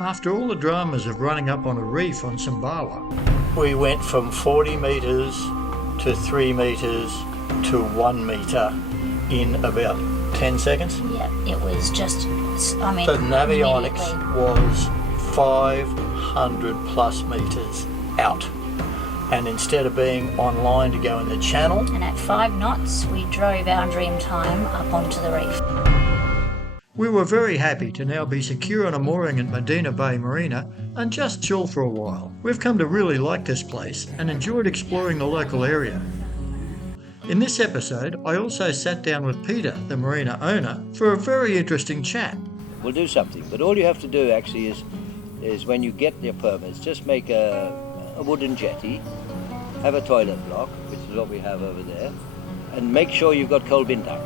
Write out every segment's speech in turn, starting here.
After all the dramas of running up on a reef on Sumbawa, we went from 40 metres to 3 metres to 1 metre in about 10 seconds. Yeah, it was just, The navionics was 500 plus metres out. And instead of being online to go in the channel... And at 5 knots, we drove our Dreamtime up onto the reef. We were very happy to now be secure on a mooring at Medana Bay Marina and just chill for a while. We've come to really like this place and enjoyed exploring the local area. In this episode, I also sat down with Peter, the marina owner, for a very interesting chat. We'll do something, but all you have to do actually is when you get your permits, just make a wooden jetty, have a toilet block, which is what we have over there, and make sure you've got cold bintang.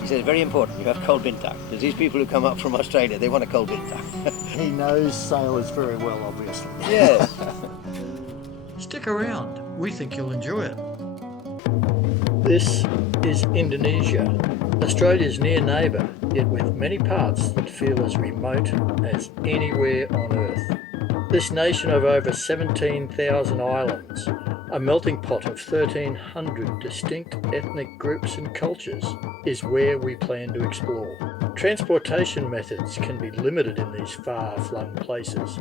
He says, very important, you have cold bintang, because these people who come up from Australia, they want a cold bintang. He knows sailors very well, obviously. Yes. Stick around, we think you'll enjoy it. This is Indonesia, Australia's near neighbour, yet with many parts that feel as remote as anywhere on Earth. This nation of over 17,000 islands, a melting pot of 1,300 distinct ethnic groups and cultures, is where we plan to explore. Transportation methods can be limited in these far-flung places,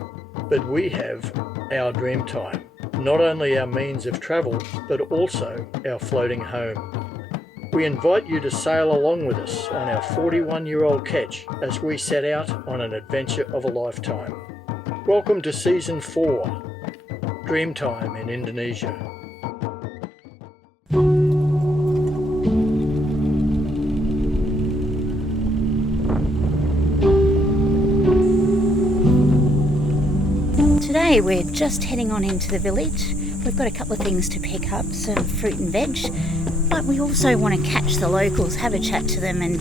but we have our Dreamtime, not only our means of travel, but also our floating home. We invite you to sail along with us on our 41-year-old ketch as we set out on an adventure of a lifetime. Welcome to Season 4, Dreamtime in Indonesia. Today we're just heading on into the village. We've got a couple of things to pick up, some fruit and veg, but we also want to catch the locals, have a chat to them and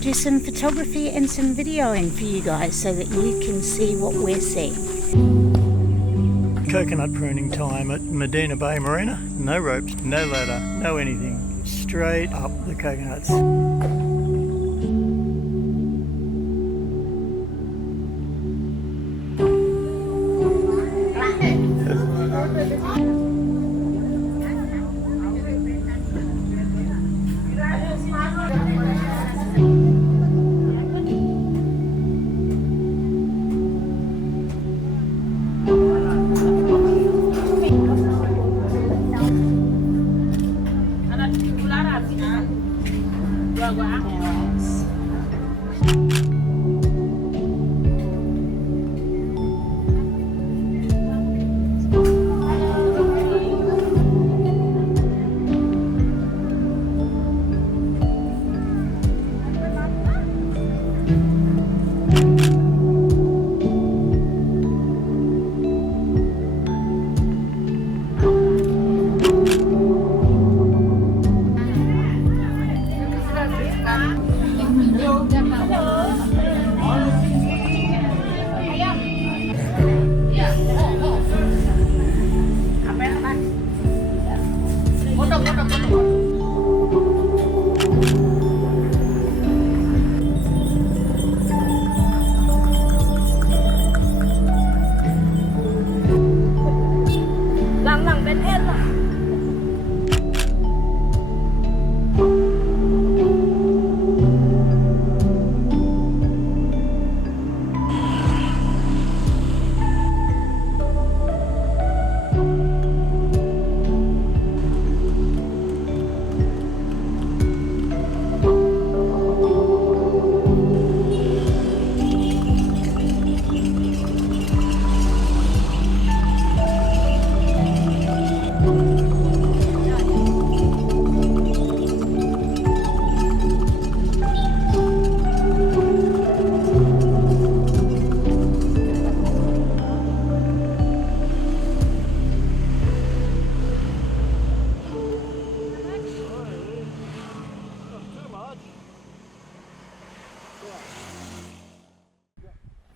do some photography and some videoing for you guys so that you can see what we're seeing. Coconut pruning time at Medana Bay Marina. No ropes, no ladder, no anything. Straight up the coconuts.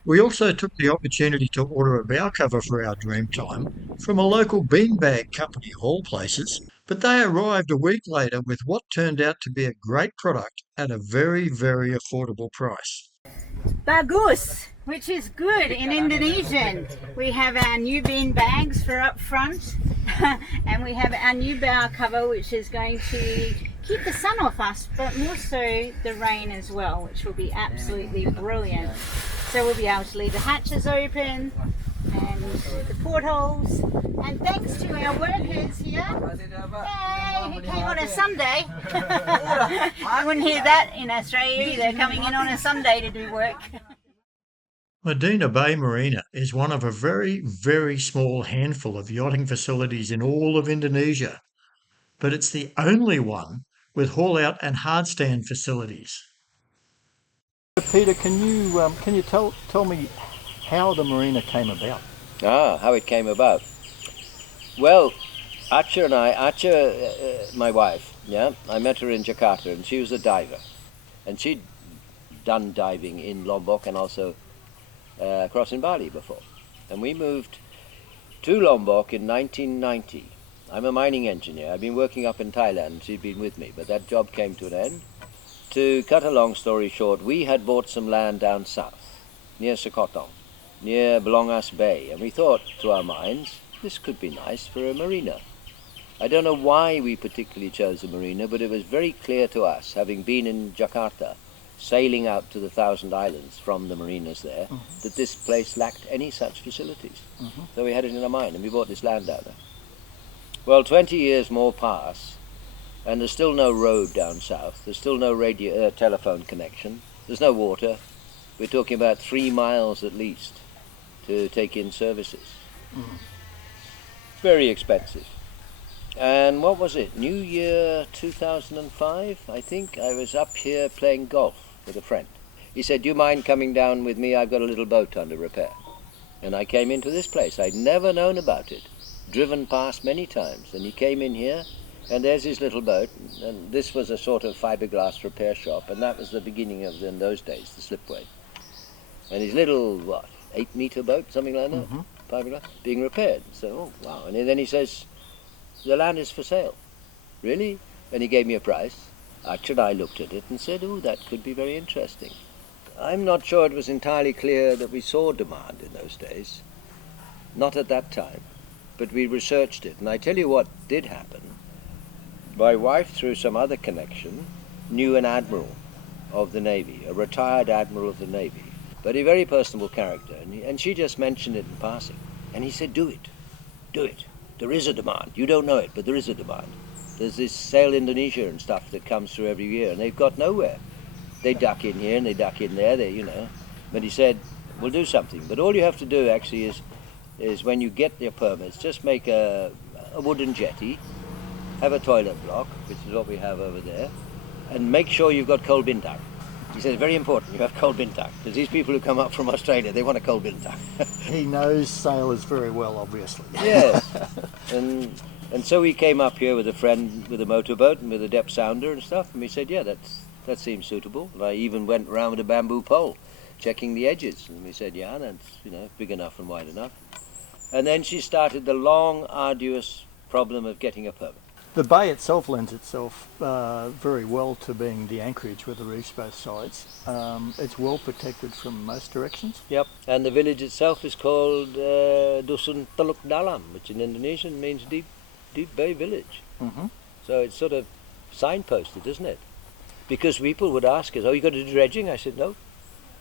We also took the opportunity to order a bow cover for our Dreamtime from a local beanbag company of all places, but they arrived a week later with what turned out to be a great product at a very, very affordable price. Bagus! which is good in Indonesian. We have our new bean bags for up front, and we have our new bow cover, which is going to keep the sun off us, but more so the rain as well, which will be absolutely brilliant. So we'll be able to leave the hatches open and the portholes. And thanks to our workers here, yay, who came on a Sunday. I wouldn't hear that in Australia either, coming in on a Sunday to do work. Medana Bay Marina is one of a very, very small handful of yachting facilities in all of Indonesia, but it's the only one with haul-out and hardstand facilities. Peter, can you tell me how the marina came about? How it came about. Well, Acha, my wife, yeah, I met her in Jakarta, and she was a diver, and she'd done diving in Lombok and also across in Bali before. And we moved to Lombok in 1990. I'm a mining engineer. I've been working up in Thailand. She'd been with me, but that job came to an end. To cut a long story short, we had bought some land down south, near Sekotong, near Belongas Bay, and we thought to our minds, this could be nice for a marina. I don't know why we particularly chose a marina, but it was very clear to us, having been in Jakarta, sailing out to the Thousand Islands from the marinas there, that this place lacked any such facilities. So we had it in our mind, and we bought this land down there. Well, 20 years more pass, and there's still no road down south. There's still no telephone connection. There's no water. We're talking about 3 miles at least to take in services. Very expensive. And what was it? New Year 2005, I think. I was up here playing golf with a friend. He said, "Do you mind coming down with me? I've got a little boat under repair." And I came into this place. I'd never known about it. Driven past many times. And he came in here, and there's his little boat. And this was a sort of fiberglass repair shop. And that was the beginning of, in those days, the slipway. And his little, 8-meter boat, something like that, fiberglass, being repaired. So, oh, wow. And then he says, "The land is for sale." "Really?" And he gave me a price. Archer and I looked at it and said, "Oh, that could be very interesting." I'm not sure it was entirely clear that we saw demand in those days. Not at that time. But we researched it. And I tell you what did happen. My wife, through some other connection, knew an admiral of the Navy, a retired admiral of the Navy, but a very personable character. And she just mentioned it in passing. And he said, "Do it. Do it. There is a demand. You don't know it, but there is a demand. There's this Sail Indonesia and stuff that comes through every year, and they've got nowhere. They duck in here and they duck in there, But he said, "We'll do something. But all you have to do actually is when you get your permits, just make a wooden jetty, have a toilet block, which is what we have over there, and make sure you've got cold bintang." He said, "It's very important you have cold bintang, because these people who come up from Australia, they want a cold bintang." He knows sailors very well, obviously. Yes. And so we came up here with a friend with a motorboat and with a depth sounder and stuff, and we said, yeah, that seems suitable. And I even went around with a bamboo pole, checking the edges, and we said, yeah, that's big enough and wide enough. And then she started the long, arduous problem of getting a permit. The bay itself lends itself very well to being the anchorage with the reefs both sides. It's well protected from most directions. Yep, and the village itself is called Dusun Teluk Dalam, which in Indonesian means deep bay village. So it's sort of signposted, isn't it? Because people would ask us, "Oh, you got to do dredging?" I said, "No,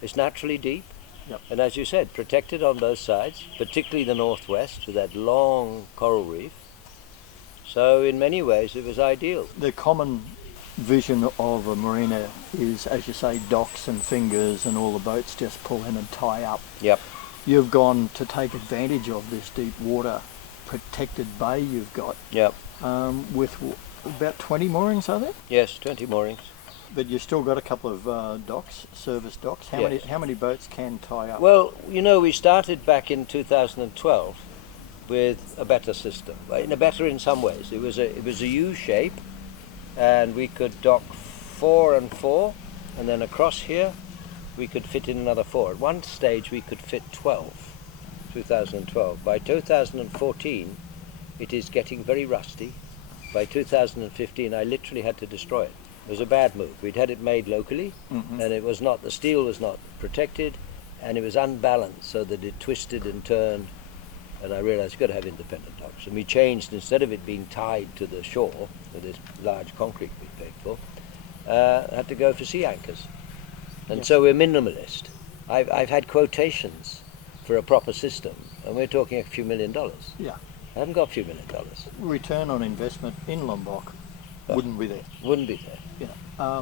it's naturally deep." Yep. And as you said, protected on both sides, particularly the northwest with that long coral reef. So in many ways it was ideal. The common vision of a marina is, as you say, docks and fingers and all the boats just pull in and tie up. Yep. You've gone to take advantage of this deep water protected bay you've got. Yep. With about 20 moorings, are there? Yes, 20 moorings. But you've still got a couple of docks, service docks. How many boats can tie up? Well, we started back in 2012 with a better system. Better in some ways. It was a U shape, and we could dock 4 and 4, and then across here we could fit in another 4. At one stage we could fit 12. 2012. By 2014 it is getting very rusty. By 2015 I literally had to destroy it. It was a bad move. We'd had it made locally, and the steel was not protected, and it was unbalanced so that it twisted and turned, and I realized you've got to have independent docks. And we changed, instead of it being tied to the shore with this large concrete we paid for, I had to go for sea anchors. And so we're minimalist. I've had quotations for a proper system, and we're talking a few $1 million. Yeah. I haven't got a few $1 million. Return on investment in Lombok wouldn't be there. Wouldn't be there. Yeah.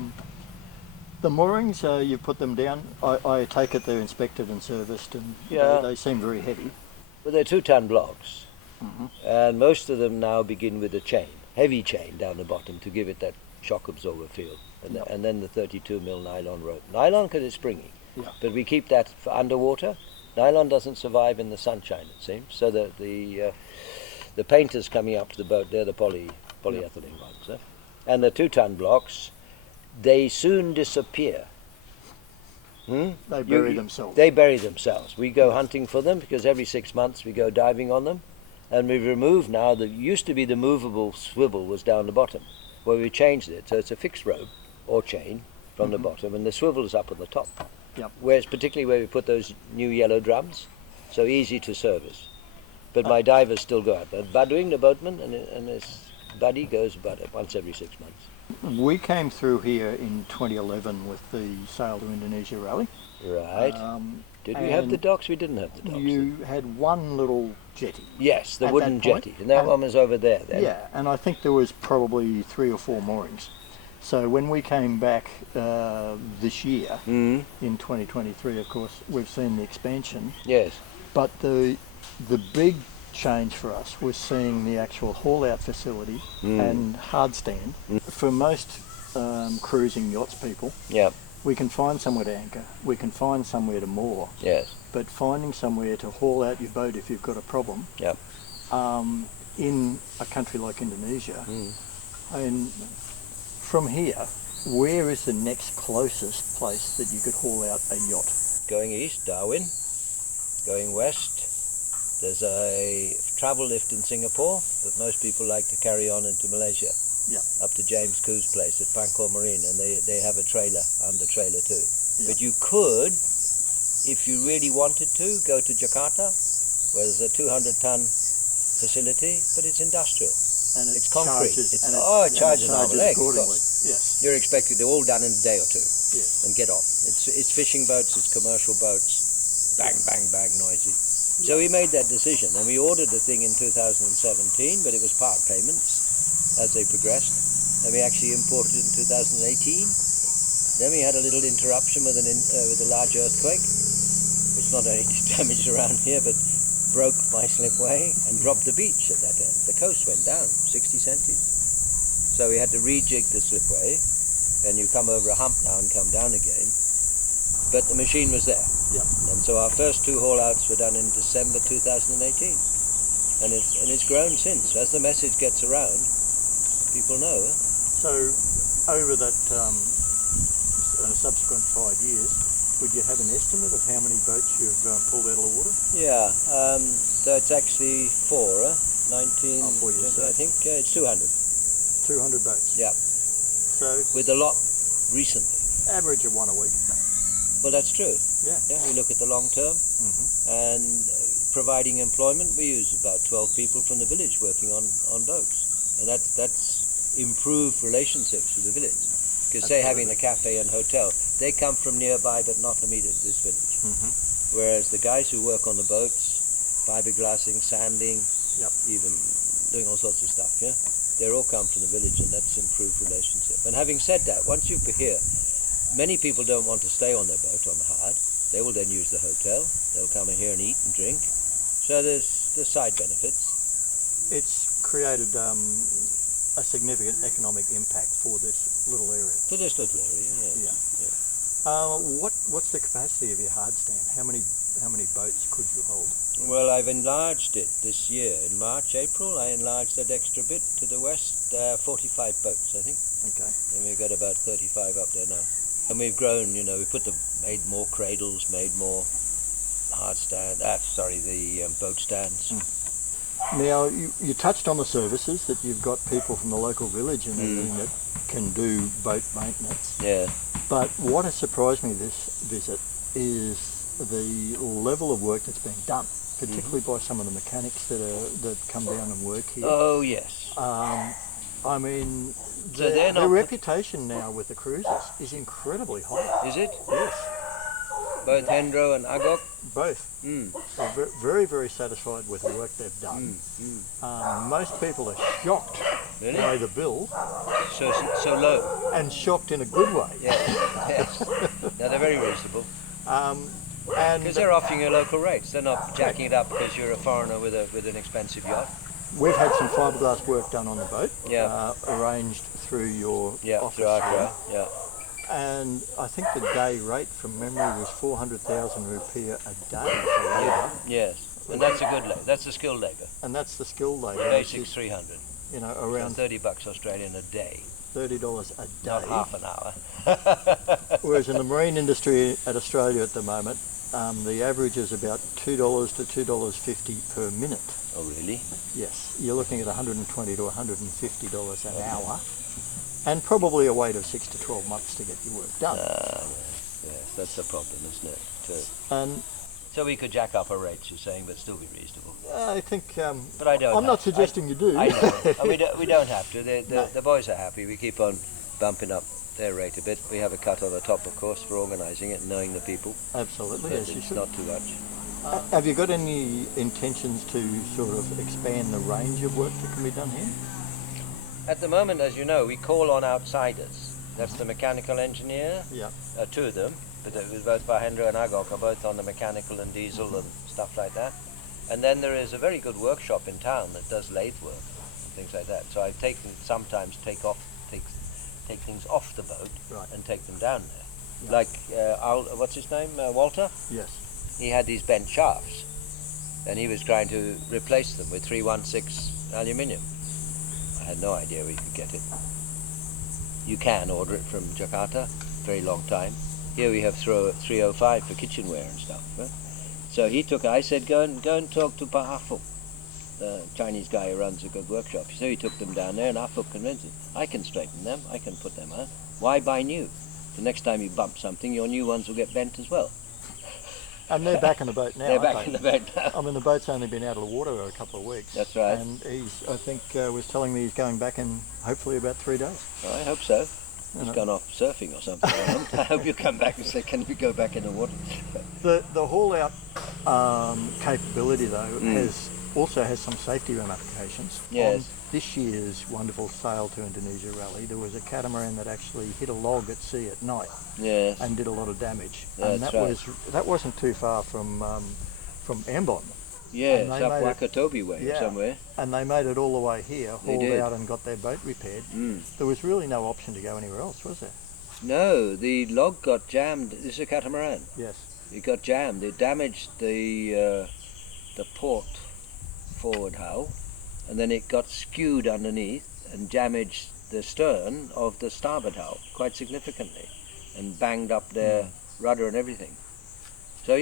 The moorings, you put them down. I take it they're inspected and serviced, and they seem very heavy. Well, they're 2-ton blocks, and most of them now begin with a chain, heavy chain down the bottom to give it that shock absorber feel, and then the 32mm nylon rope. Nylon because it's springy, but we keep that for underwater. Nylon doesn't survive in the sunshine, it seems, so that the painters coming up to the boat, they're the polyethylene ones. And the 2-ton blocks, they soon disappear. They bury themselves. They bury themselves. We go hunting for them because every 6 months we go diving on them, and we've removed now, used to be the movable swivel was down the bottom, where we changed it, so it's a fixed rope or chain from the bottom, and the swivel is up on the top. Yep. Whereas particularly where we put those new yellow drums, so easy to service. But my divers still go out. But doing the boatman and his buddy goes about once every 6 months. We came through here in 2011 with the Sail to Indonesia rally. Right. Did we have the docks? We didn't have the docks. You had one little jetty. Yes, the at wooden that point. jetty. And that one was over there then. Yeah, and I think there was probably 3 or 4 moorings. So when we came back this year, in 2023, of course, we've seen the expansion. Yes. But the big change for us was seeing the actual haul-out facility and hardstand. For most cruising yachts people, we can find somewhere to anchor, we can find somewhere to moor. Yes. But finding somewhere to haul out your boat if you've got a problem, in a country like Indonesia, and from here, where is the next closest place that you could haul out a yacht? Going east, Darwin. Going west, there's a travel lift in Singapore, but most people like to carry on into Malaysia. Yeah. Up to James Coo's place at Pangkor Marine, and they have a trailer, under trailer too. Yeah. But you could, if you really wanted to, go to Jakarta, where there's a 200-ton facility, but it's industrial. And it's concrete. Charges, it charges an arm and leg. Yes. You're expected, they're all done in a day or two, Yes. and get off. It's fishing boats, it's commercial boats, bang, bang, bang, noisy. So we made that decision, and we ordered the thing in 2017, but it was part payments as they progressed, and we actually imported it in 2018. Then we had a little interruption with a large earthquake, which not only damaged around here, but broke my slipway and dropped the beach at that end. The coast went down 60 centis. So we had to rejig the slipway, and you come over a hump now and come down again. But the machine was there. Yeah. And so our first 2 haul-outs were done in December 2018. And it's grown since. So as the message gets around, people know. So over that subsequent 5 years, would you have an estimate of how many boats you've pulled out of the water? Yeah, so it's actually 4, 19, I think, it's 200. 200 boats? Yeah. So with a lot recently. Average of 1 a week? Well, that's true. Yeah. We look at the long term, and providing employment, we use about 12 people from the village working on boats. And that's improved relationships with the village. Because say having a cafe and hotel, they come from nearby but not immediate to this village. Whereas the guys who work on the boats, fiberglassing, sanding, even doing all sorts of stuff, they all come from the village, and that's improved relationship. And having said that, once you're here, many people don't want to stay on their boat on the hard. They will then use the hotel. They'll come in here and eat and drink. So there's side benefits. It's created a significant economic impact for this little area. For this little area, yeah. What's the capacity of your hardstand? How many boats could you hold? Well, I've enlarged it this year. In March, April, I enlarged that extra bit to the west, 45 boats, I think. Okay. And we've got about 35 up there now. And we've grown, we made more cradles, made more boat stands. Now, you touched on the services, that you've got people from the local village and everything that can do boat maintenance. Yeah. But what has surprised me this visit is the level of work that's being done, particularly by some of the mechanics that come down and work here. Oh, yes. I mean, So their reputation now with the cruisers is incredibly high. Is it? Yes. Both Hendro and Agok? Both. They're very, very satisfied with the work they've done. Most people are shocked by the bill. So low. And shocked in a good way. Yes. No, they're very reasonable. Because they're offering you local rates. They're not jacking it up because you're a foreigner with an expensive yacht. We've had some fiberglass work done on the boat, arranged through your office. Through our And I think the day rate from memory was 400,000 rupiah a day for labour. Yes, and that's a good labour. That's the skilled labour. And that's the skilled labour. Basics 300. You know, around $30 Australian a day. $30 a day. Not half an hour. Whereas in the marine industry at Australia at the moment, the average is about $2 to $2.50 per minute. Oh, really? Yes. You're looking at $120 to $150 an hour, and probably a wait of 6 to 12 months to get your work done. Yes, that's the problem, isn't it? And so we could jack up our rates, you're saying, but still be reasonable. I think. But I don't. I'm not suggesting you do. I know. We don't have to. The boys are happy. We keep on bumping up their rate a bit. We have a cut on the top, of course, for organising it and knowing the people. Absolutely, but as you it's should. not too much. Have you got any intentions to sort of expand the range of work that can be done here? At the moment, as you know, we call on outsiders. That's the mechanical engineer. Yeah. Two of them, but both Mahendra and Agok are both on the mechanical and diesel and stuff like that. And then there is a very good workshop in town that does lathe work, things like that. So I sometimes take things off the boat and take them down there. Like what's his name, Walter? Yes. He had these bent shafts, and he was trying to replace them with 316 aluminium. I had no idea we could get it. You can order it from Jakarta, very long time. Here we have 305 for kitchenware and stuff. Right? So I said, go and talk to Pa Afuk, the Chinese guy who runs a good workshop. So he took them down there, and Afuk convinced him, I can straighten them, I can put them out. Why buy new? The next time you bump something, your new ones will get bent as well. And they're back in the boat now. They're back in the boat now. I mean, the boat's only been out of the water a couple of weeks. That's right. And I think, was telling me he's going back in hopefully about 3 days. I hope so. He's gone off surfing or something. I hope you come back and say, can we go back in the water? The haul-out capability, though, also has some safety ramifications. Yes. On this year's wonderful Sail to Indonesia rally, there was a catamaran that actually hit a log at sea at night. Yes. And did a lot of damage. Yeah, and that wasn't too far from Ambon. Yes, up Wakatobi way somewhere. And they made it all the way here, hauled out and got their boat repaired. There was really no option to go anywhere else, was there? No, the log got jammed. This is a catamaran. Yes. It got jammed. It damaged the port forward hull, and then it got skewed underneath and damaged the stern of the starboard hull quite significantly, and banged up their rudder and everything. So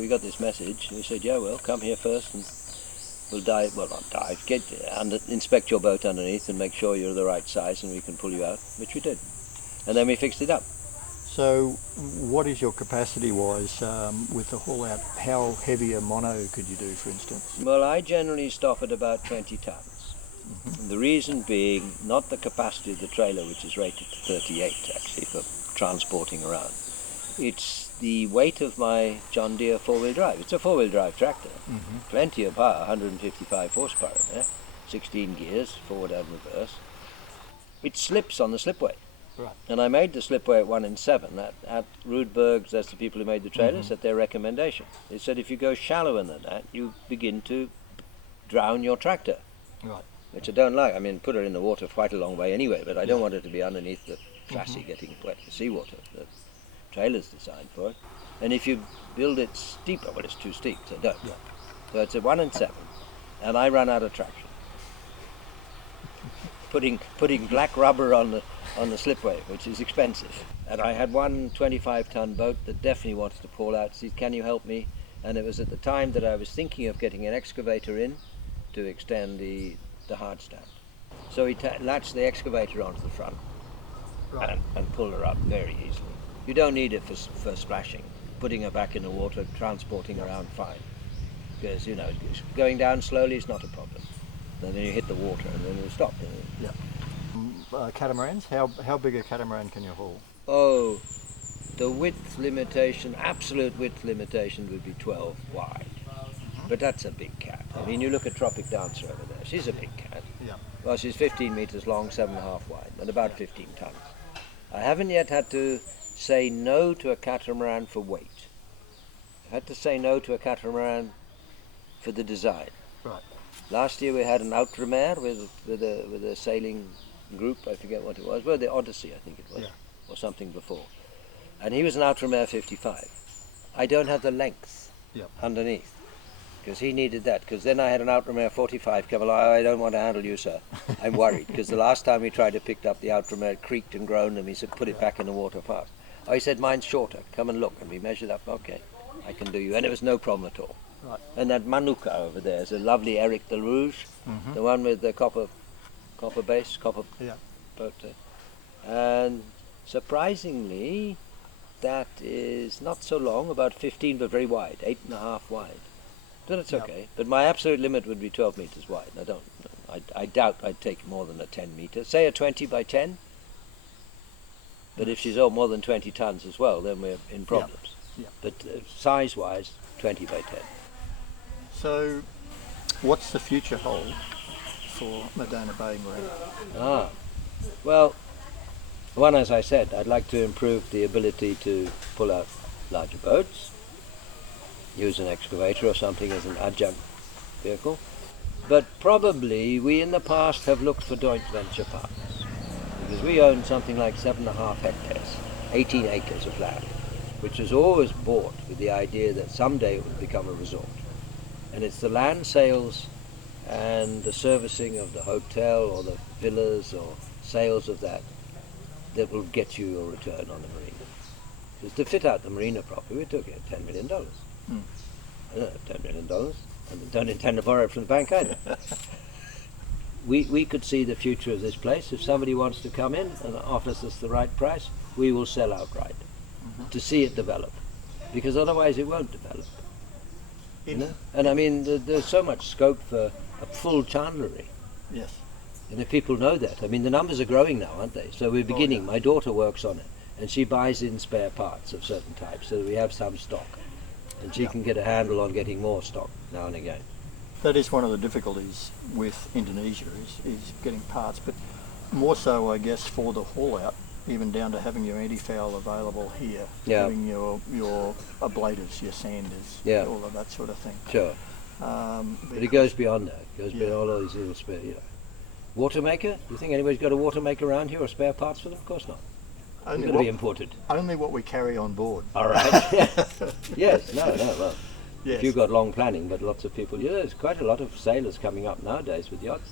we got this message. We said, well, come here first and we'll dive. Well, not dive. Inspect your boat underneath and make sure you're the right size, and we can pull you out, which we did. And then we fixed it up. So, what is your capacity-wise with the haul-out? How heavy a mono could you do, for instance? Well, I generally stop at about 20 tons. And the reason being, not the capacity of the trailer, which is rated to 38 actually for transporting around. It's the weight of my John Deere four-wheel drive. It's a four-wheel drive tractor. Plenty of power, 155 horsepower in there, 16 gears, forward and reverse. It slips on the slipway. Right. And I made the slipway at 1 in 7. At Rudberg's, that's the people who made the trailers, at their recommendation. They said if you go shallower than that, you begin to drown your tractor. Right. Which I don't like. I mean, put it in the water quite a long way anyway, but I don't want it to be underneath the chassis getting wet with seawater. The trailer's designed for it. And if you build it steeper, well, it's too steep, so don't. Yeah. So it's at 1 in 7, and I run out of traction. Putting black rubber on the slipway, which is expensive. And I had one 25-ton boat that definitely wanted to pull out. Said, can you help me? And it was at the time that I was thinking of getting an excavator in to extend the hardstand. So he latched the excavator onto the front and pulled her up very easily. You don't need it for splashing. putting her back in the water, transporting around fine. Because, you know, going down slowly is not a problem. Then you hit the water and then you stop. Yeah. Catamarans, how big a catamaran can you haul? Oh, the width limitation, absolute width limitation would be 12 wide. But that's a big cat. I mean, you look at Tropic Dancer over there. She's a big cat. Yeah. Well, she's 15 meters long, 7.5 wide, and about 15 tons. I haven't yet had to say no to a catamaran for weight. I had to say no to a catamaran for the design. Right. Last year we had an outre-mer with a sailing group. I forget what it was. Well, the Odyssey, I think it was, or something before. And he was an outre-mer 55. I don't have the length underneath, because he needed that. Because then I had an outre-mer 45 come along. I don't want to handle you, sir. I'm worried, because the last time we tried to pick up the outre-mer, it creaked and groaned, and he said, put it back in the water fast. Oh, he said, mine's shorter. Come and look. And we measured up. Okay, I can do you. And it was no problem at all. Right. And that Manuka over there is a lovely Eric de Rouge, the one with the copper base, boat. And surprisingly, that is not so long, about 15, but very wide, 8.5 wide. Then it's okay. But my absolute limit would be 12 meters wide. I doubt I'd take more than a 10 meter. Say a 20 by 10. But if she's more than 20 tons as well, then we're in problems. Yeah. But size-wise, 20 by 10. So, what's the future hold for Medana Bay Marina? Well, one, as I said, I'd like to improve the ability to pull out larger boats, use an excavator or something as an adjunct vehicle. But probably we in the past have looked for joint venture partners, because we own something like 7.5 hectares, 18 acres of land, which was always bought with the idea that someday it would become a resort. And it's the land sales and the servicing of the hotel or the villas or sales of that will get you your return on the marina. Because to fit out the marina properly, we took $10 million. I don't have $10 million. I don't intend to borrow it from the bank either. We could see the future of this place. If somebody wants to come in and offers us the right price, we will sell outright to see it develop. Because otherwise it won't develop. You know? And I mean, there's so much scope for a full chandlery. Yes. And if people know that, I mean, the numbers are growing now, aren't they? So we're beginning. My daughter works on it, and she buys in spare parts of certain types, so that we have some stock. And she can get a handle on getting more stock now and again. That is one of the difficulties with Indonesia, is getting parts, but more so, I guess, for the haul out, even down to having your anti-foul available here, having your ablaters, your sanders, all of that sort of thing. Sure. But it goes beyond that. It goes beyond all these little spare, Water maker? Do you think anybody's got a water maker around here or spare parts for them? Of course not. It's going to be imported. Only what we carry on board. All right. Yes, well. Yes. If you've got long planning, but lots of people, there's quite a lot of sailors coming up nowadays with yachts.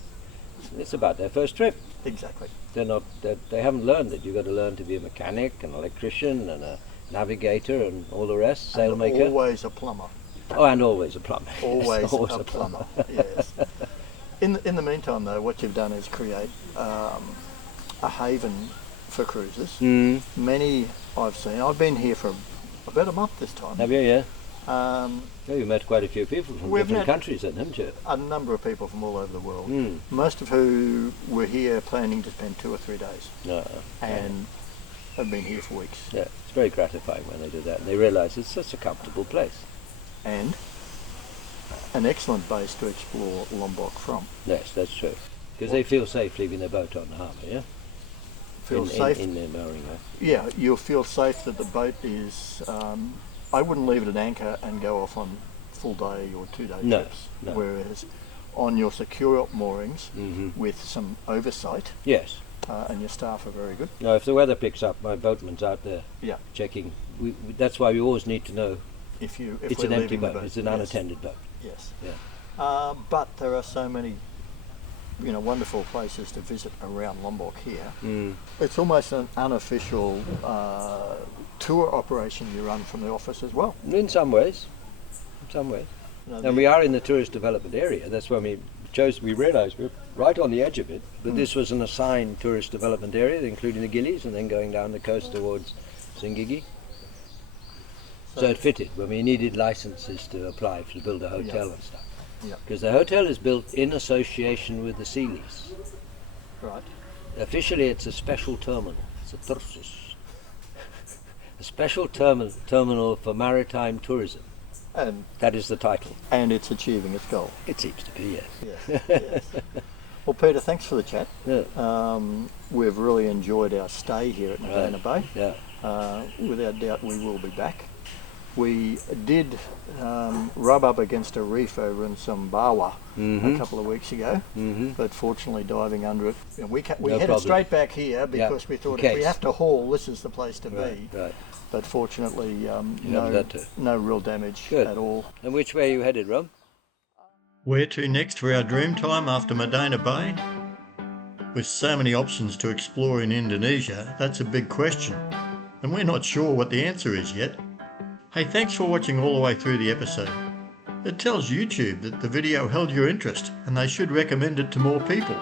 It's about their first trip. Exactly. They haven't learned that you've got to learn to be a mechanic, an electrician, and a navigator, and all the rest, sailmaker. And always a plumber. Oh, and always a plumber. Always a plumber, yes. In the meantime, though, what you've done is create a haven for cruisers. Many I've seen. I've been here for about a month this time. Have you? Yeah. You've met quite a few people from different countries, haven't you? A number of people from all over the world. Most of who were here planning to spend 2 or 3 days. And have been here for weeks. Yeah, it's very gratifying when they do that, and they realise it's such a comfortable place. And an excellent base to explore Lombok from. Yes, that's true. Because they feel safe leaving their boat on the harbour, Feel safe? In their mooring, Yeah, you'll feel safe that the boat is... I wouldn't leave it at anchor and go off on full day or 2 day trips. No. Whereas on your secure moorings with some oversight, yes, and your staff are very good. No, if the weather picks up, my boatman's out there checking. That's why we always need to know if it's an empty boat. It's an unattended boat. Yes. Yeah. But there are so many, wonderful places to visit around Lombok here. It's almost an unofficial tour operation you run from the office as well. In some ways. And we are in the tourist development area. That's when we realised we're right on the edge of it, but this was an assigned tourist development area, including the Gillies, and then going down the coast towards Singigi. So it fitted when we needed licenses to apply to build a hotel and stuff. Yep. Because the hotel is built in association with the sea lease. Right. Officially, it's a special terminal. It's a tursus. A special terminal for maritime tourism. And that is the title. And it's achieving its goal. It seems to be, yes. Yes. Well, Peter, thanks for the chat. Yeah. We've really enjoyed our stay here at Medana Bay. Yeah. Without doubt, we will be back. We did rub up against a reef over in Sumbawa a couple of weeks ago, but fortunately diving under it, we headed straight back here because we thought if we have to haul, this is the place to be. Right. But fortunately, no real damage at all. And which way are you headed, Rob? Where to next for our Dreamtime after Medana Bay? With so many options to explore in Indonesia, that's a big question, and we're not sure what the answer is yet. Hey, thanks for watching all the way through the episode. It tells YouTube that the video held your interest and they should recommend it to more people.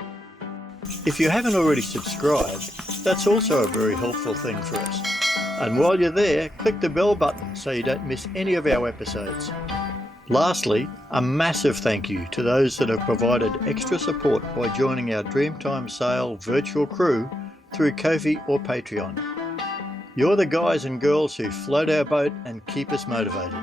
If you haven't already subscribed, that's also a very helpful thing for us. And while you're there, click the bell button so you don't miss any of our episodes. Lastly, a massive thank you to those that have provided extra support by joining our Dreamtime Sail virtual crew through Ko-fi or Patreon. You're the guys and girls who float our boat and keep us motivated.